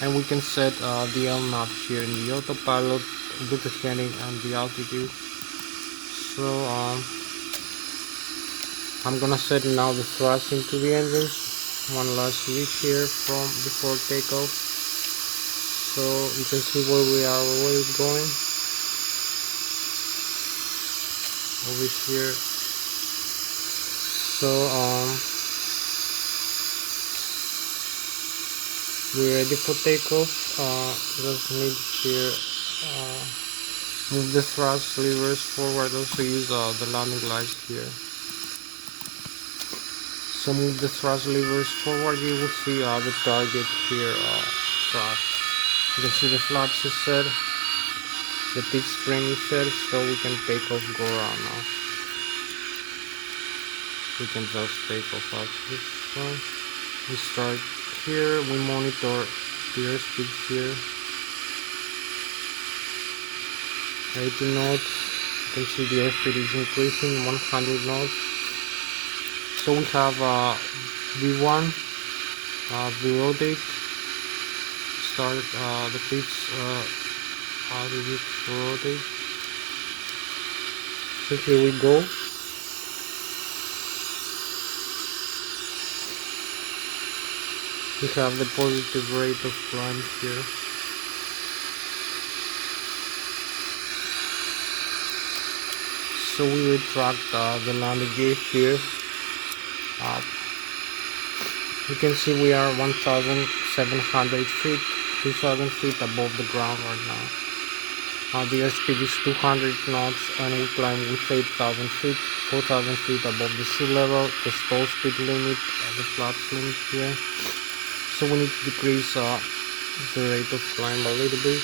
and we can set the LNAV here in the autopilot with the heading and the altitude. So I'm gonna set now the thrust into the engines. One last view here from before takeoff, so you can see where we are, where it's going over here. So we're ready for takeoff. Just need here move the thrust levers forward. Also use the landing lights here. So move the thrust levers forward. You will see the target here. Thrust. You can see the flaps is set. The pitch spring is set, so we can take off. Go around now. We can just take off actually. So we start here. We monitor the airspeed here. 80 knots. You can see the airspeed is increasing, 100 knots. So we have V1, V rotate. Start the pitch altitude for rotate. So here we go. We have the positive rate of climb here. So we retract the landing gear here. You can see we are 1,700 feet, 2,000 feet above the ground right now. The airspeed is 200 knots and we climb with 8,000 feet, 4,000 feet above the sea level, the stall speed limit, the flat limit here. So we need to decrease the rate of climb a little bit.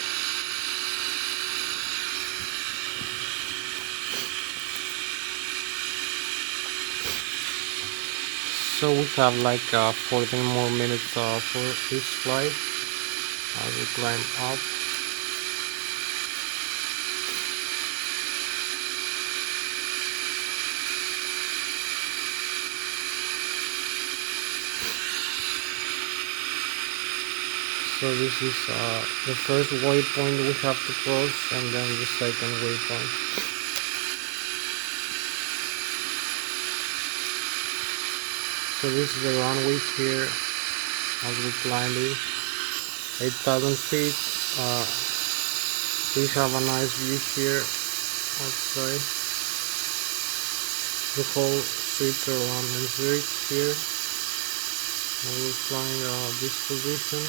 So we have like 14 more minutes for this flight as we climb up. So this is the first waypoint we have to cross, and then the second waypoint. So this is the runway here as we climb it. 8,000 feet. We have a nice view here outside. The whole Switzerland and Zurich here. We're flying this position.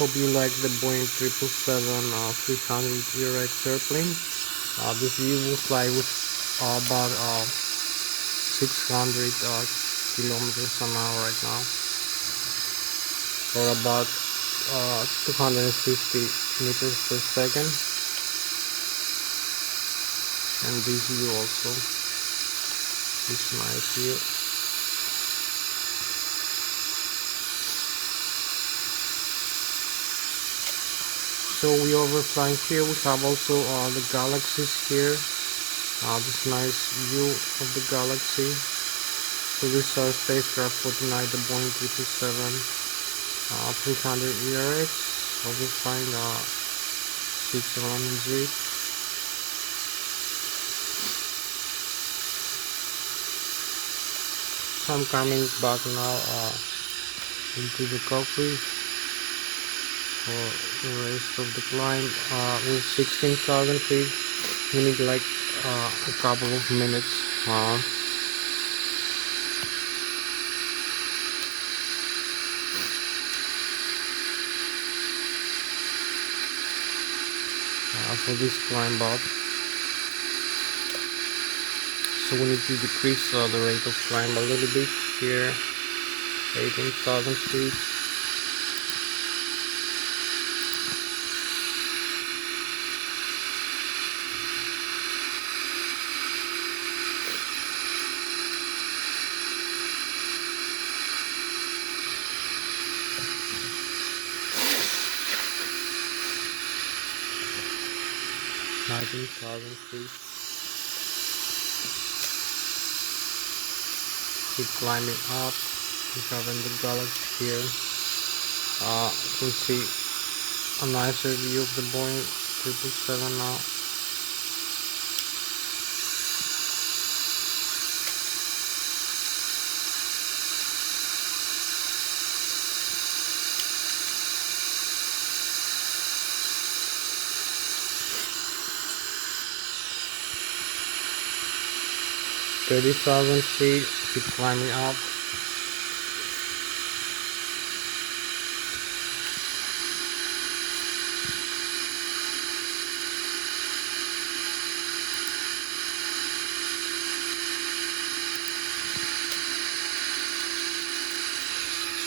Hope you like the Boeing 777 300 airplane. This view will fly with about 600 kilometers an hour right now, or about 250 meters per second. And this view also, this nice view. So we overflying here. We have also the galaxies here. This nice view of the galaxy. So this is our spacecraft for tonight, the Boeing 777 300 ERX. Overflying Switzerland and Zurich. So I'm coming back now into the cockpit for the rest of the climb. With 16,000 feet, we need like a couple of minutes. For this climb up. So we need to decrease the rate of climb a little bit here. 18,000 feet. feet. Keep climbing up. We have in the galaxy here. You can see a nicer view of the Boeing 777 now. $30,000 feet, keep climbing up.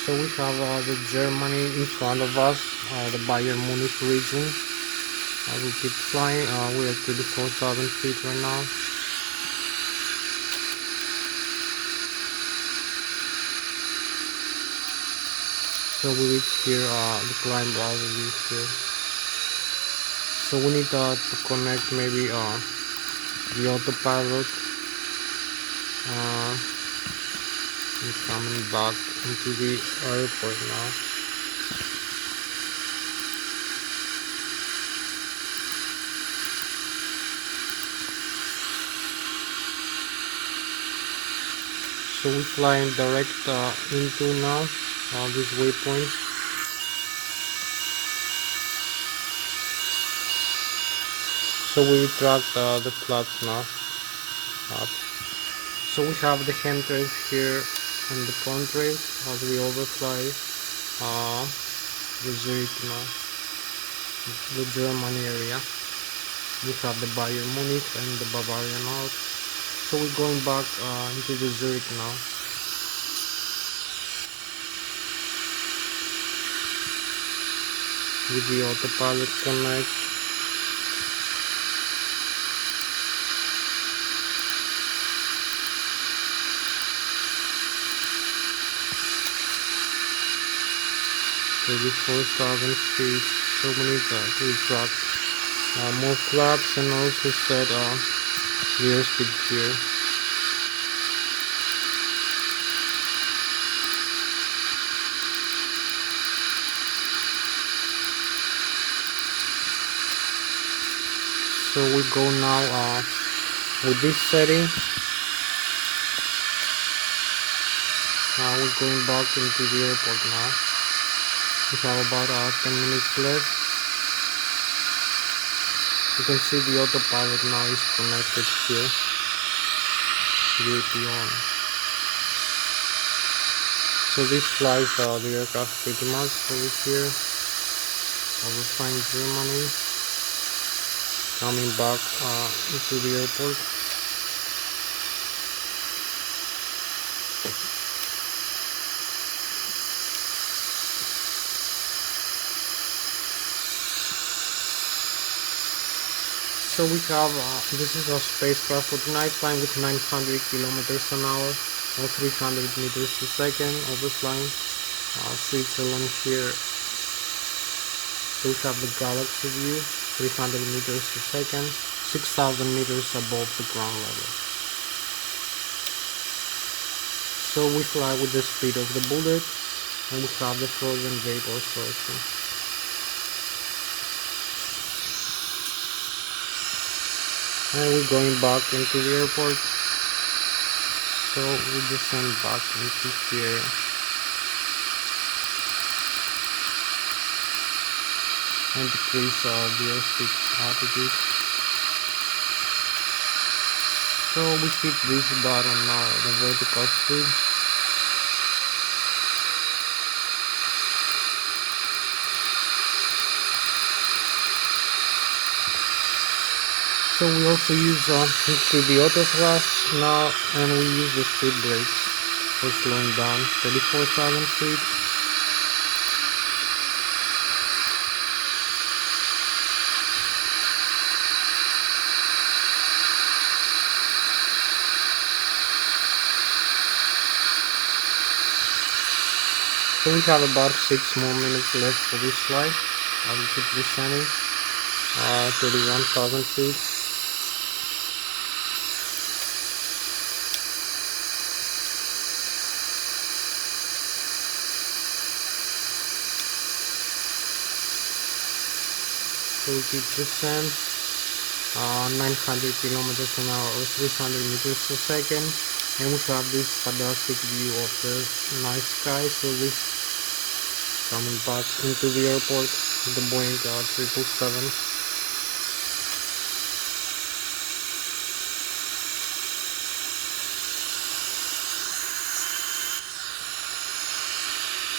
So we have the Germany in front of us, the Bayern Munich region. We keep flying. We are 34,000 feet right now. So we reach here, the climb already here. So we need to connect maybe the autopilot. I'm coming back into the airport now. So we flying direct into now this waypoint. So we retract the flaps now up. So we have the chemtrails here and the contrails as we overfly the Zurich now, the German area. We have the Bayern Munich and the Bavarian out. So we're going back into the Zurich now. With the autopilot connect. Maybe 4,000 feet. So we need to retract more flaps and also set the airspeed here. So we go now with this setting. We're going back into the airport now. We have about 10 minutes left. You can see the autopilot now is connected here. VP on. So this flies the aircraft pretty much over here. Overflying Germany. Coming back into the airport. So we have, this is a spacecraft for tonight flying with 900 kilometers an hour or 300 meters per second, overflying Switzerland here. So we have the galaxy view, 300 meters per second, 6,000 meters above the ground level. So we fly with the speed of the bullet and we have the frozen vapor sourcing. And we're going back into the airport, so we descend back into here. And decrease the airspeed altitude. So we hit this button now, the vertical speed. So we also use the auto thrust now, and we use the speed brakes for slowing down 34,000 feet. So we have about 6 more minutes left for this flight. I will keep descending 31,000 feet. So we keep descent 900 kilometers an hour or 300 meters per second, and we have this fantastic view of the night sky. So this coming back into the airport with the Boeing 777.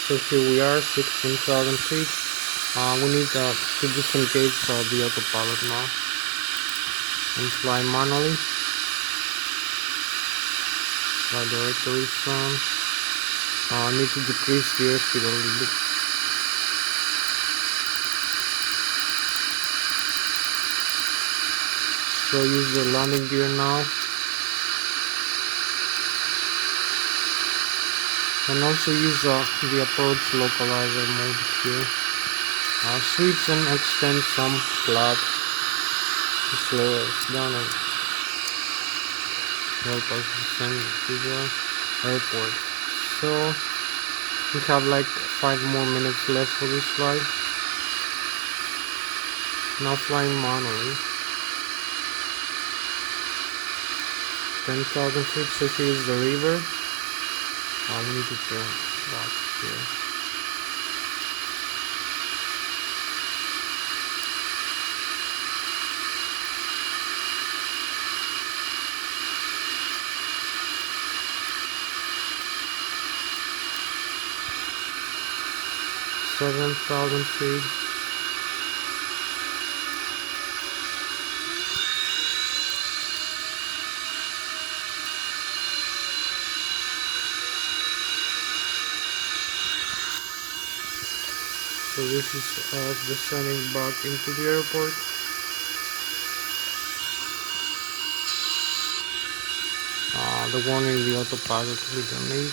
So here we are, 16,000 feet. We need to disengage the autopilot now and fly manually. Fly directory from. Need to decrease the airspeed a little bit. So use the landing gear now. And also use the approach localizer mode here. Switch and extend some flap to slow us down and help us descend to the airport. So we have like 5 more minutes left for this flight. Now flying manually. 10,000 feet, so here is the river. We need to turn back here. Seven thousand feet. So this is us descending back into the airport. The one in the autopilot we don't need.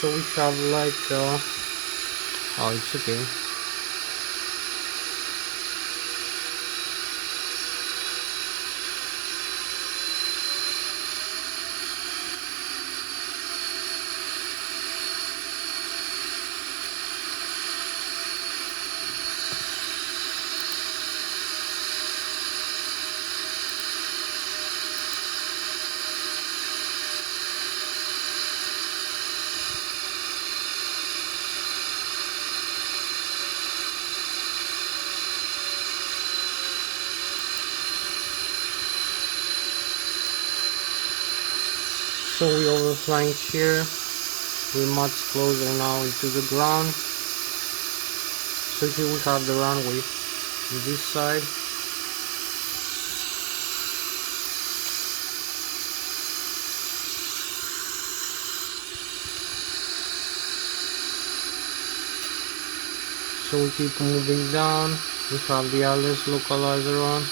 So we have like oh, it's okay. So we overflying here. We're much closer now into the ground. So here we have the runway on this side. So we keep moving down. We have the Lszh localizer on.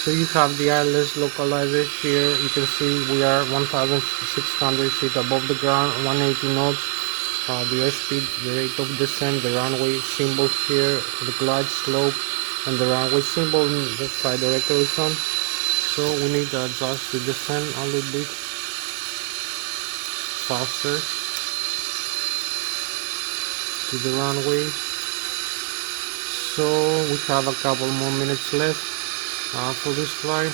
So you have the Lszh localizer here. You can see we are 1,600 feet above the ground, 180 knots. The airspeed, the rate of descent, the runway symbol here, the glide slope, and the runway symbol in the side directly on. So we need to adjust the descent a little bit faster to the runway. So we have a couple more minutes left for this flight.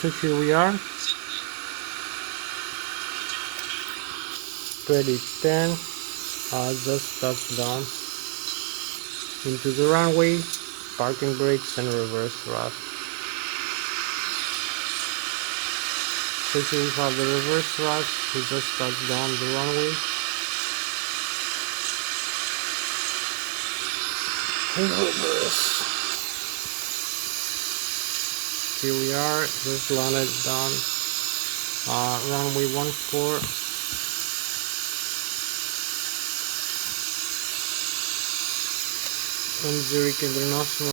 So here we are, ready 10, just touched down into the runway, parking brakes and reverse thrust. So here we have the reverse thrust, we just touched down the runway. And reverse. Here we are, just landed down runway 14. On Zurich International.